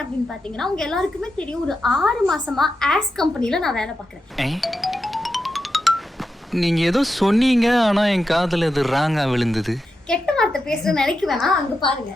இருக்கேன் அப்படின்னு பாத்தீங்கன்னா உங்க எல்லாருக்குமே தெரியும், ஒரு 6 மாசமா ஆஸ் கம்பெனில நான் வேலை பார்க்குறேன். நீங்க ஏதோ சொன்னீங்க, ஆனா என் காதுல அது ராங்கா விழுந்தது. கெட்ட வார்த்தை பேசுற நினைக்க வேணாம், அங்க பாருங்க.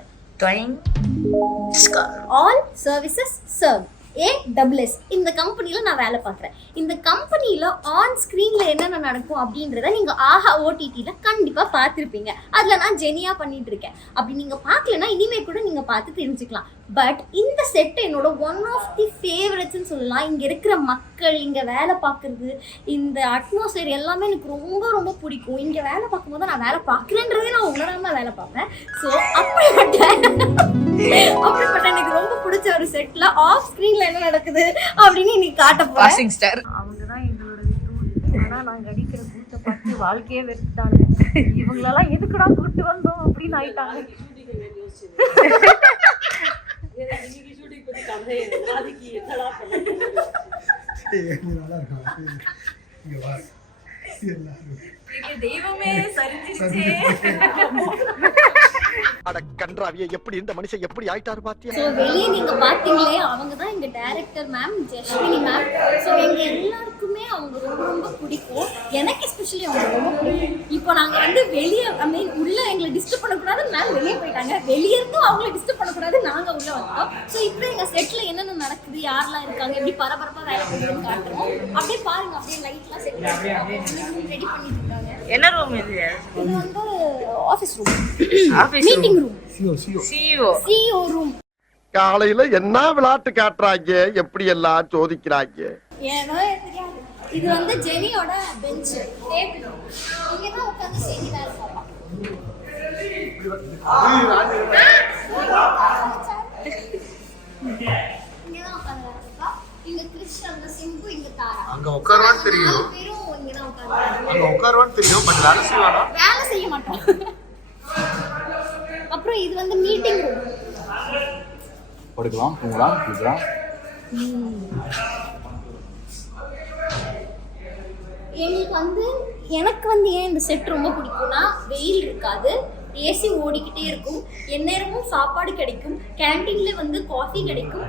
ஆல் சர்வீசஸ் சர்வ் ASS இந்த கம்பெனில நான் வேலை பார்க்குறேன். இந்த கம்பெனில ஆன் ஸ்க்ரீன்ல என்னென்ன நடக்கும் அப்படின்றத நீங்க ஆஹா OTTல கண்டிப்பா பார்த்துருப்பீங்க. அதுல நான் ஜெனியா பண்ணிட்டு இருக்கேன். அப்படி நீங்க பார்க்கலன்னா இனிமே கூட நீங்க பார்த்து தெரிஞ்சுக்கலாம். பட் இந்த செட் என்னோட ஒன் ஆஃப் தி ஃபேவரட்ஸ்ன்னு சொல்லலாம். இங்க இருக்கிற மக்கள், இங்க வேலை பார்க்குறது, இந்த அட்மாஸ்பியர் எல்லாமே எனக்கு ரொம்ப ரொம்ப பிடிக்கும். இங்க வேலை பார்க்கும்போது நான் வேலை பார்க்குறேன்றதே நான் உணராம வேலை பார்ப்பேன். ஸோ அப்படிப்பட்ட எனக்கு ரொம்ப பிடிச்ச ஒரு செட்ல ஆஃப் ஸ்க்ரீன்ல என்ன நடக்குது அப்படின்னு இன்னைக்கு காட்ட போறேன். அவங்க தான் எங்களோட விட்டு. ஆனா நாங்க அடிக்கிற கூட்ட பார்த்து வாழ்க்கையே வெறுத்துட்டாங்க. இவங்களெல்லாம் எதுக்குடா கூட்டு வந்தோம் அப்படின்னு ஆயிட்டாங்க. தெய்வமே சரிஞ்சிருச்சு. எப்படி இந்த மனுஷன் எப்படி ஆயிட்டாரு பாத்தியா? சோ வெளிய நீங்க பாத்தீங்களே, அவங்க தான் எங்க டைரக்டர் மேம், ஜெஸ்வினி மேம். சோ எங்க எல்லாருக்குமே அவங்க ரொம்ப ரொம்ப பிடிக்கும். எனக்கு எஸ்பெஷலி அவங்க ரொம்ப பிடிக்கும். இப்போ நாங்க வந்து வெளிய உள்ள எங்களை டிஸ்டர்ப் பண்ணக்கூடாது, மேம் வெளியே போயிட்டாங்க. வெளியே இருந்தும் அவங்கள டிஸ்டர்ப் பண்ணக்கூடாது, நாங்க உள்ள வந்தோம். ஸோ இப்போ எங்க செட்ல என்னென்ன நடக்குது, யாரெல்லாம் இருக்காங்க, எப்படி பரபரப்பா வேலை பண்ணுறதுன்னு காட்டுறோம். அப்படியே பாருங்க, அப்படியே லைட்லாம் செட் ரெடி பண்ணிட்டு இருக்காங்க. என்ன ரூம் இது? இது வந்து office room, meeting room, CEO room. காலையில என்ன விளையாட்டு காட்டுறாங்க, எப்படி எல்லாம் சோதிக்கிறாங்க. ஏனோ தெரியாது. இது வந்து ஜெனியோட பெஞ்ச், டேபிள். இங்க தான் உட்கார்ந்து ஜெனி வேலை பார்ப்பா. இங்க தான் உட்கார்ந்து வேலை பார்ப்பா. இங்க கிறிஸ்டன், சிம்பு, இங்க தாரா. அங்க உட்கார்வான்னு தெரியும். பேரும் இங்க தான் உட்கார்ந்து. அங்க உட்கார்வான்னு தெரியும், பட் வேலை செய்வானா? வேலை செய்ய மாட்டோம். அப்புறம் இது வந்து மீட்டிங் ரூம். படுக்கலாம், தூங்கலாம், குளிக்கலாம். எனக்கு வந்து ஏன் இந்த செட் ரொம்ப பிடிக்கும்னா, வெயில் இருக்காது, ஏசி ஓடிக்கிட்டே இருக்கும், எந்நேரமும் சாப்பாடு கிடைக்கும், கேன்டீன்ல வந்து காஃபி கிடைக்கும்,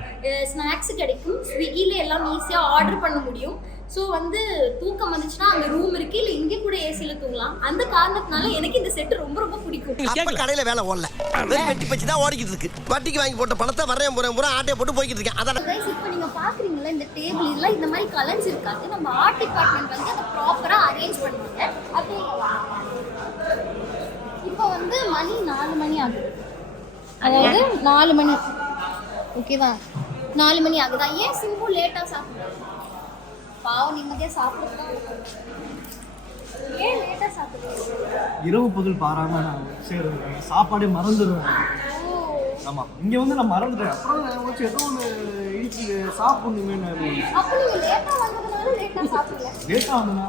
ஸ்நாக்ஸ் கிடைக்கும், ஸ்விக்கில எல்லாம் ஈஸியாக ஆர்டர் பண்ண முடியும். ஸோ வந்து தூக்கம் வந்துச்சுன்னா அங்கே ரூம் இருக்கு, இல்லை இங்கே கூட ஏசியில் தூங்கலாம். அந்த காரணத்தினால எனக்கு இந்த செட்டு ரொம்ப ரொம்ப பிடிக்கும். அப்ப கடையில வேலை ஓடல, வெட்டி பச்சு தான் ஓடிக்கிட்டு இருக்கு. வட்டிக்கு வாங்கி போட்ட பணத்தை வரேன் போறேன் ஆட்டையை போட்டு போய்கிட்டு இருக்கேன். அதான் இப்போ நீங்க பாக்குறீங்களா, இந்த டேபிள் எல்லாம் இந்த மாதிரி கலர்ஸ் இருக்காது. நம்ம ஆர்ட் டிபார்ட்மெண்ட் வந்து அதை ப்ராப்பரா அரேஞ்ச் பண்ணுவாங்க. அப்படியே இப்போ வந்து மணி 4 மணி ஆகுது, அதாவது 4 மணி, ஓகேவா? 4 மணி ஆகுதா? ஏன் சிம்பு லேட்டா சாப்பிடுறாங்க? பாவம், நிம்மதியா சாப்பிடுறதுதான். ஏன் லேட்டா சாப்பிடுறீங்க? இரவு பகல் பாராம நான் சரி சாப்பாடே மறந்துடுவேன். ஆமா, இங்க வந்து நான் மறந்துட்டேன். அப்புறம் ஏதோ ஒன்று இடிச்சு சாப்பிடணுமே. அப்போ நீங்க லேட்டா வந்ததுனால லேட்டா சாப்பிடல. லேட்டா வந்தனா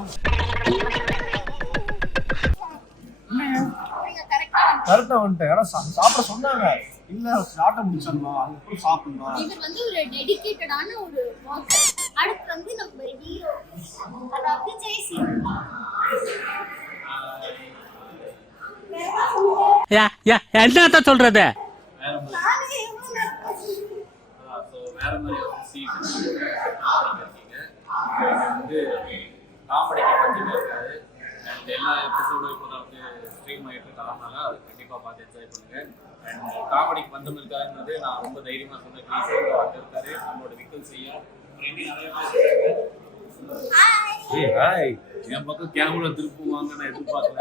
கரெக்டா வந்துட்டேன். ஏன்னா சாப்பிட சொன்னாங்க, இல்ல சாப்பிட முடிச்சிடணும், அது போய் சாப்பிடணும். இது வந்து ஒரு டெடிகேட்டடான ஒரு ஒர்க். அடுத்து வந்து நம்ம ஹீரோ, அதாவது ஜெய்சி. என்னத்த சொல்றது? வேற மாதிரி ஒரு சீசன் வந்து காமெடிக்கு பற்றியுமே இருக்காது. அண்ட் எல்லா எபிசோடும் இப்போ தான் வந்து ஸ்ட்ரீம் ஆகிட்டு இருக்கனால அது கண்டிப்பாக பார்த்து என்ஜாய் பண்ணுங்க. அண்ட் காமெடிக்கு பந்தம் இருக்காருன்றது நான் ரொம்ப தைரியமாக சொன்னேன். வந்து இருக்காரு நம்மளோட விக்கல் செய்யும். ஹாய், என் பக்கம் கேமரா திருப்புவாங்க நான் எதிர்பார்க்கல.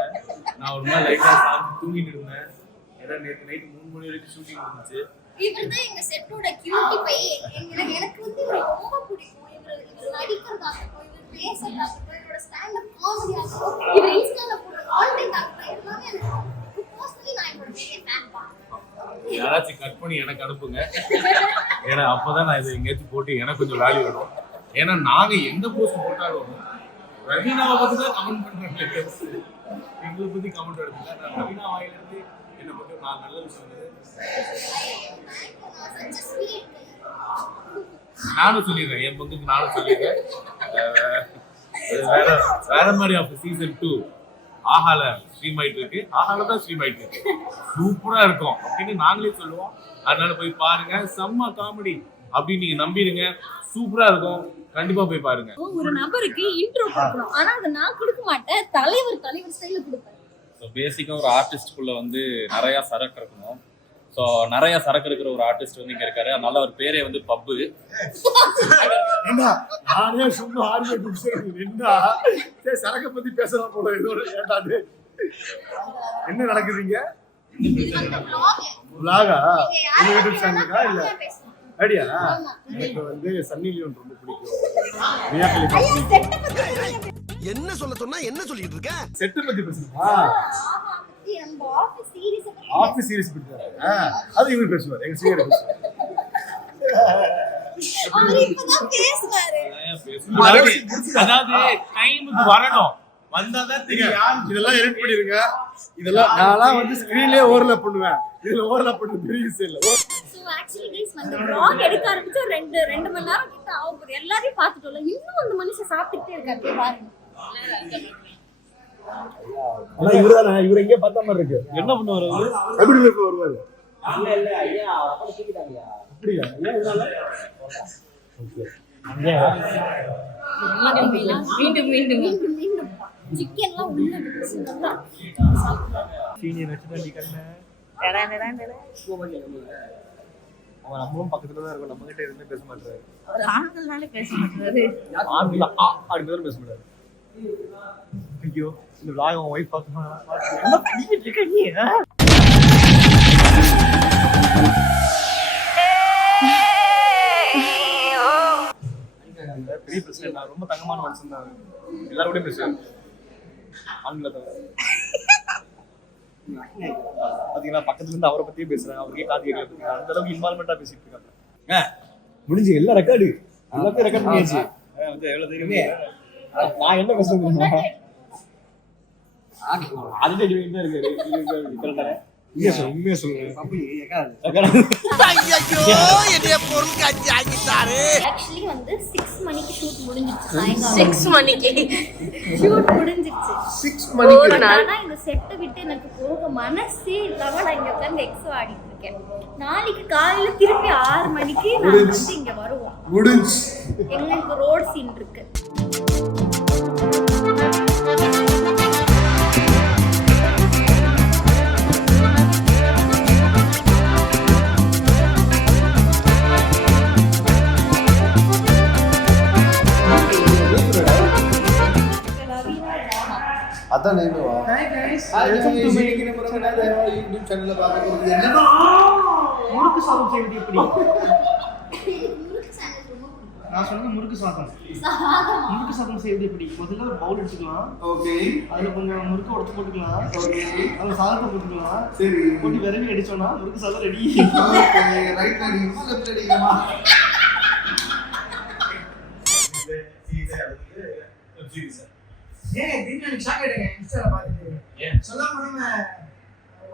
நான் ஒரு நாள் லைட்டாக சாப்பிட்டு தூங்கிட்டு இருந்தேன். ஏன்னா நேற்று நைட்டு 3 மணி வரைக்கும் ஷூட்டிங் இருந்துச்சு. இவர் தான் எங்க செட்டோட கியூட்டி பை. எனக்கு வந்து ரொம்ப பிடிக்கும். இவர் நடிக்கிறதாகட்டும், இவர் பேசுறதாகட்டும், இவரோட ஸ்டாண்டப் காமெடி ஆகட்டும், இவர் இன்ஸ்டால போடுற கான்டென்ட் ஆகட்டும், எல்லாமே எனக்கு பர்சனலி நான் இவரோட பெரிய ஃபேன் தான். யாராச்சும் கட் பண்ணி எனக்கு அனுப்புங்க. ஏன்னா அப்பதான் நான் இதை எங்கேயாச்சும் போட்டு எனக்கு கொஞ்சம் வேல்யூ வரும். ஏன்னா நாங்க எந்த போஸ்ட் போட்டாலும் ரவீனாவை பத்தி தான் கமெண்ட் பண்றாங்க. எங்களை பத்தி கமெண்ட் எடுத்துங்க. நான் ரவீனா வாயிலிருந்து என்னை பத்தி நான் நல்ல விஷயம் நானும் சொல்லிடுறேன். என் பங்குக்கு நானும் சொல்லிடுறேன். வேற மாதிரி ஆஃப் சீசன் 2 ஆஹால ஸ்ட்ரீம் ஆயிட்டு இருக்கு. ஆஹால தான் ஸ்ட்ரீம் ஆயிட்டு இருக்கு. சூப்பரா இருக்கும் அப்படின்னு நாங்களே சொல்லுவோம். அதனால போய் பாருங்க. செம்ம காமெடி. அப்படின்னு நீங்க நம்பிடுங்க. சூப்பரா இருக்கும், கண்டிப்பா போய் பாருங்க. ஒரு நபருக்கு இன்ட்ரோ கொடுக்கணும், ஆனா அதை நான் கொடுக்க மாட்டேன், தலைவர் ஸ்டைல கொடுப்பேன். ஸோ பேசிக்காக ஒரு ஆர்டிஸ்டுக்குள்ள வந்து நிறையா சரக்கு இருக்கணும். ஸோ நிறைய சரக்கு இருக்கிற ஒரு ஆர்டிஸ்ட் வந்து இங்கே இருக்காரு. அதனால அவர் பேரே வந்து பப்பு. நானே சும்மா சரி சரக்கை பத்தி பேசலாம் போல இதோட ஏண்டாது. என்ன நடக்குதுங்க? விளாகா யூடியூப் சேனலுக்கா இல்ல ஐடியா? எனக்கு வந்து சன்னி லியோன் ரொம்ப பிடிக்கும். ரியா கலிஃபா. என்ன சொல்ல சொன்னா என்ன சொல்லிட்டு இருக்க? செட் பத்தி பேசணுமா? ஆஃபீஸ் சீரிஸ் பத்தி அது இவர் பேசுவார். எங்க சீரியல் அதாவது டைமுக்கு வரணும், வந்தாதான் தெரியும். இதெல்லாம் எடிட் பண்ணிருங்க. இதெல்லாம் நான்லாம் வந்து ஸ்கிரீன்லயே ஓவர்லாப் பண்ணுவேன். இதுல ஓவர்லாப் பண்ண பெரிய விஷயம் இல்ல. ஆக்சுவலி கைஸ் வந்து vlog எடுக்க ஆரம்பிச்சா 2 மணி நேரம் கிட்ட ஆகும். எல்லாரையும் பார்த்துட்டோம்ல, இன்னும் அந்த மனுஷன் சாப்பிட்டுட்டே இருக்காரு பாருங்க. ஆனா இவரு எங்கேயோ பார்த்த மாதிரி இருக்கு. என்ன பண்ணுவாரு அவரு? எப்படி வருவாரு? அப்படியா? மீண்டும் சிக்கன்லாம் உள்ள விட்டு நல்லா சீனியர் வச்சுதான் கண்ணு. அவன் நம்மளும் பக்கத்துல தான் இருக்கும். நம்ம கிட்ட எதுவுமே பேச மாட்டாரு. ஆண்கள்னாலே பேச மாட்டாரு. ஆண்கள் அப்படின்னு பேச மாட்டாரு. ஐயோ இந்த vlog அவன் வைஃப் பார்த்துமா என்ன பண்ணிட்டு இருக்க நீ? பெரிய பிரச்சனை. நான் ரொம்ப தங்கமான மனுஷன் தான். எல்லாரும் கூட பேசுவேன் ஆண்களை தவிர. பாத்தீங்கன்னா பக்கத்துல இருந்து அவரை பத்தியே பேசுறேன். அவருக்கே காது கேட்கல. அந்த அளவுக்கு இன்வால்மெண்டா பேசிட்டு இருக்காங்க. முடிஞ்சு எல்லா ரெக்கார்டு எல்லாத்தையும் ரெக்கார்ட் பண்ணியாச்சு. வந்து எவ்வளவு தெரியுமே. நான் என்ன பேசுறேன்? அதுதான் இருக்காரு. உண்மையா சொல்லுங்க. ஆக்சுவலி வந்து 6 மணிக்கு ஷூட் முடிஞ்சிருச்சு. சாயங்காலம் 6 மணிக்கு ஷூட் முடிஞ்சிருச்சு. 6 மணிக்கு ஆனா இந்த செட்டை விட்டு எனக்கு போக மனசே இல்லாம நான் இங்க உட்கார்ந்து எக்ஸோ ஆடிட்டு இருக்கேன். நாளைக்கு காலையில திருப்பி 6 மணிக்கு நான் வந்து இங்க வருவோம். முடிஞ்சு எங்களுக்கு ரோட் சீன் இருக்கு. அதான் நேமுவா. Hi guys, welcome to my YouTube சேனல்ல பார்க்க போறது என்னன்னா முறுக்கு சாதம் செய்வது எப்படி? நான் சொல்றது முறுக்கு சாதம். முறுக்கு சாதம் செய்வது எப்படி? முதல்ல ஒரு பவுல் எடுத்துக்கலாம். ஓகே. அதுல கொஞ்சம் முறுக்கு உடைச்சு போட்டுக்கலாம். ஓகே. அதுல சாதத்தை போட்டுக்கலாம். சரி. போட்டு விரவி அடிச்சோம்னா முறுக்கு சாதம் ரெடி. ஓகே. ரைட் ரெடிமா லெஃப்ட் ரெடிமா? ஏன் திடீர்னு ஷாக் ஆயிட்டீங்க? இன்ஸ்டால பார்த்துட்டு ஏன் சொல்லாம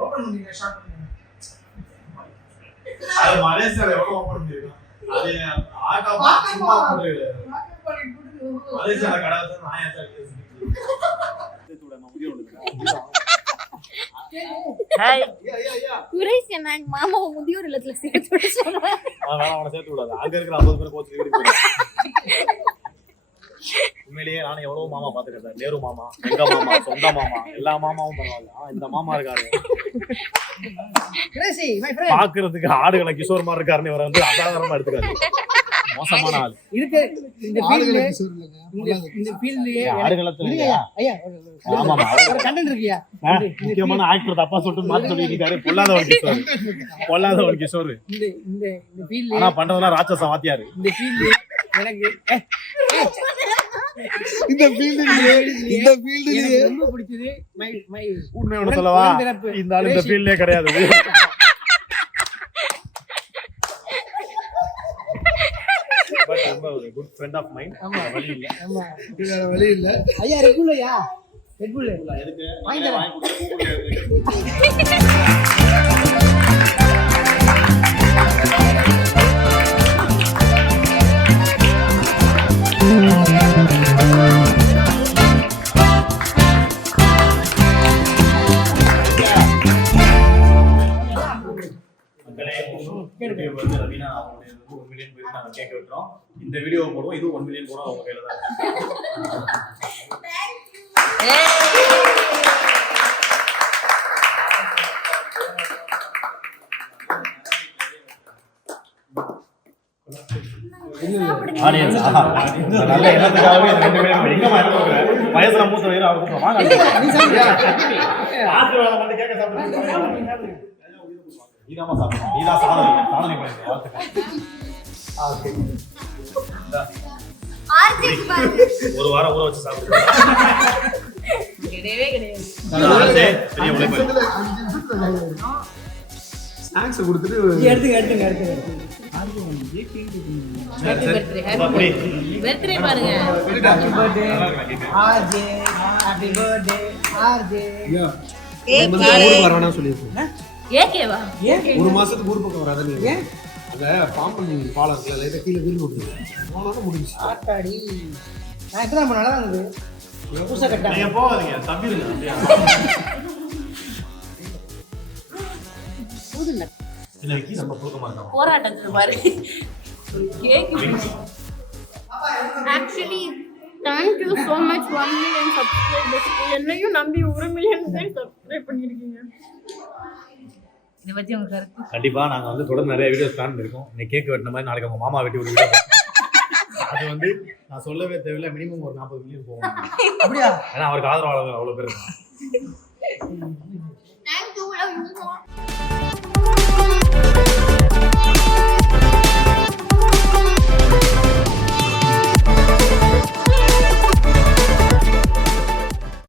ஓபன் பண்ணீங்க ஷாக் பண்ணீங்க? அது மலேசியால எவ்வளவு ஓபன் பண்ணிருக்கான். அது ஆட்டா சும்மா போடுறது. மலேசியால கடை நான் ஏன் ஹாய் குறைஸ் என்ன மாமா முதியோர் இல்லத்துல சேர்த்து விட சொன்னாங்க. அவனை சேர்த்து விடாது. அங்க இருக்கிற 50 பேர் கோச்சு. உண்மையிலேயே நானும் எவ்வளவு மாமா பாத்துக்கிறேன் சார். நேரு மாமா, எங்க மாமா, சொந்த மாமா, எல்லா மாமாவும் பரவாயில்ல. இந்த மாமா இருக்காரு கிரேசி மை ஃப்ரெண்ட். பாக்குறதுக்கு ஆடுகளை கிஷோர் மாதிரி இருக்காருன்னு இவரை வந்து அசாதாரணமா எடுத்துக்காரு. மோசமான ஆள். இருக்கு இந்த ஃபீல்ட்ல இந்த ஃபீல்ட்லயே ஆடுகளத்துல இல்லையா? ஐயா ஆமாமா. ஒரு கண்டென்ட் இருக்கியா? முக்கியமான ஆக்டர் தப்பா சொல்லிட்டு மாத்தி சொல்லிட்டு இருக்காரு. பொல்லாதவன் கிஷோர். பொல்லாதவன் கிஷோர். இந்த இந்த இந்த ஃபீல்ட்ல ஆனா பண்றதெல்லாம் ராட்சச வாத்தியாரு. இந்த ஃபீல்ட்ல எனக்கு இந்த ஃபீல்ட்லயே ரொம்ப பிடிச்சது மை மை உண்மை ஒண்ணு சொல்லவா? இந்த ஆள் இந்த ஃபீல்ட்லயே கிடையாது. பட் ரொம்ப ஒரு குட் ஃப்ரெண்ட் ஆஃப் மைண்ட். வழி இல்ல. ஆமா வேற வழி இல்ல. ஐயா ரெகுலர்யா ரெகுலர் எதுக்கு வாங்கி வாங்கி கொடுத்து ரவீனா அவருடைய 1 மில்லியன் பேர் நாங்க கேட்க விட்டுறோம். இந்த வீடியோ போடுவோம், இது 1 மில்லியன் போடும் அவங்க கையில தான் ஆடியன்ஸ். நல்ல எண்ணத்துக்காகவே இந்த 2 பேரும் எங்கம்மா இருக்க வயசுல மூத்த வயிறு அவர் கூப்பிடுவோம். ஆசீர்வாதம் மட்டும் கேட்க சாப்பிடுங்க. நீதாம்மா சாப்பிடணும். நீதான் சாதனை பண்ணுங்க. ஆர்ஜேக்கு பாருங்க. ஒரு வாரம் ஊற வச்சு சாப்பிடுங்க. கிடையவே கிடையாது. பெரிய உழைப்பு. ஸ்நாக்ஸ் கொடுத்துட்டு ஹாப்பி பர்த்டே பாருங்க. ஆர்ஜே ஹாப்பி பர்த்டே ஆர்ஜே ஊருக்கு வரவேணா சொல்லியிருக்கேன். ஏகேவா? ஒரு மாசத்துக்கு ஊர் பக்கம் வராத நீங்க. அந்த பாம்பன் பாலம் இருக்குல்ல, லைட்டா கீழே வீடு விட்டுருங்க. போனாலும் முடிஞ்சு. ஆட்டாடி நான் எத்தனை மணி நல்லா இருந்தது. புதுசா கட்டாங்க. நீங்க போகாதீங்க, தம்பிடுங்க. என்ன விக்கி நம்ம தூக்கமா இருக்கோம். போராட்டத்துல பாரு. Cake actually thank you so much 1 million subscribers. என்னையும் நம்பி 1 மில்லியன் பேர் சப்ஸ்கிரைப் பண்ணிருக்கீங்க. இத பத்தி உங்க கருத்து? கண்டிப்பா நாங்க வந்து தொடர்ந்து நிறைய வீடியோஸ் பிளான் பண்ணிருக்கோம். இன்னைக்கு கேக் வெட்டின மாதிரி நாளைக்கு அவங்க மாமா வெட்டி விடுவோம். அது வந்து நான் சொல்லவே தேவையில்ல, மினிமம் ஒரு 40 மில்லியன் போகும். அப்படியா? ஏன்னா அவருக்கு ஆதரவாளர்கள் அவ்வளவு பேர் இருக்காங்க.